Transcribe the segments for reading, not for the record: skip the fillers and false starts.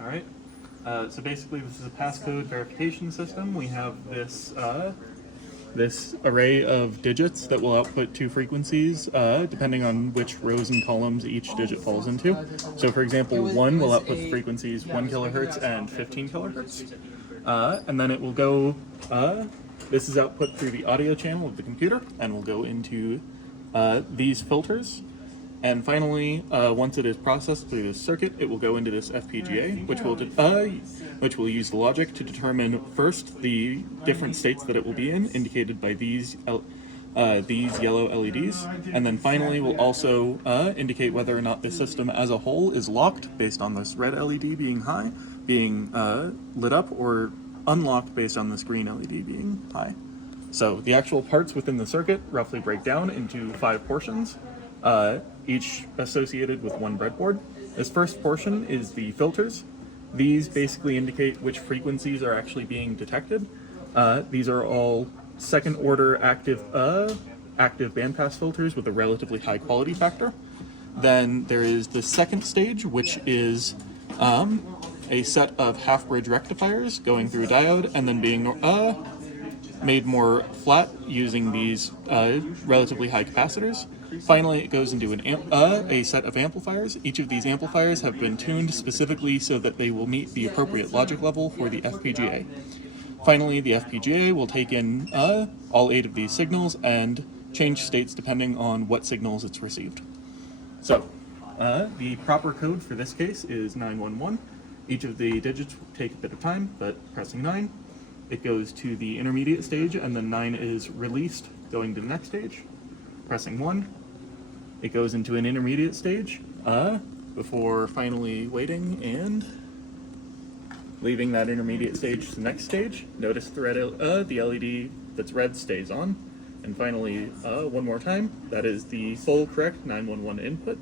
All right. So basically, this is a passcode verification system. We have this this array of digits that will output two frequencies, depending on which rows and columns each digit falls into. So, for example, 1 will output the frequencies 1 kilohertz and 15 kilohertz, and then it will go. This is output through the audio channel of the computer, and will go into these filters. And finally, once it is processed through this circuit, it will go into this FPGA, which will use the logic to determine first the different states that it will be in, indicated by these yellow LEDs, and then finally will also indicate whether or not the system as a whole is locked based on this red LED being lit up, or unlocked based on this green LED being high. So the actual parts within the circuit roughly break down into 5 portions. Each associated with one breadboard. This first portion is the filters. These basically indicate which frequencies are actually being detected. These are all second order active bandpass filters with a relatively high quality factor. Then there is the second stage, which is a set of half-bridge rectifiers going through a diode and then being made more flat using these relatively high capacitors. Finally, it goes into a set of amplifiers. Each of these amplifiers have been tuned specifically so that they will meet the appropriate logic level for the FPGA. Finally, the FPGA will take in all 8 of these signals and change states depending on what signals it's received. So, the proper code for this case is 911. Each of the digits will take a bit of time, but pressing 9, it goes to the intermediate stage, and then 9 is released, going to the next stage. Pressing 1, it goes into an intermediate stage, before finally waiting and leaving that intermediate stage to the next stage. Notice the LED that's red stays on. And finally, one more time, that is the full correct 911 input.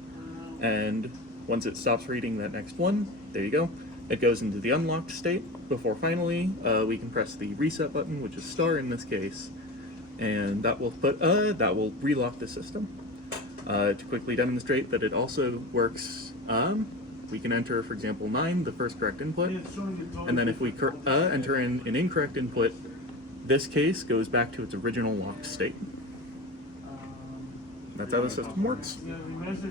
And once it stops reading that next one, there you go. It goes into the unlocked state before finally we can press the reset button, which is star in this case, and that will relock the system. To quickly demonstrate that it also works, we can enter, for example, 9, the first correct input, and then if we enter in an incorrect input, this case goes back to its original locked state. That's how the system works.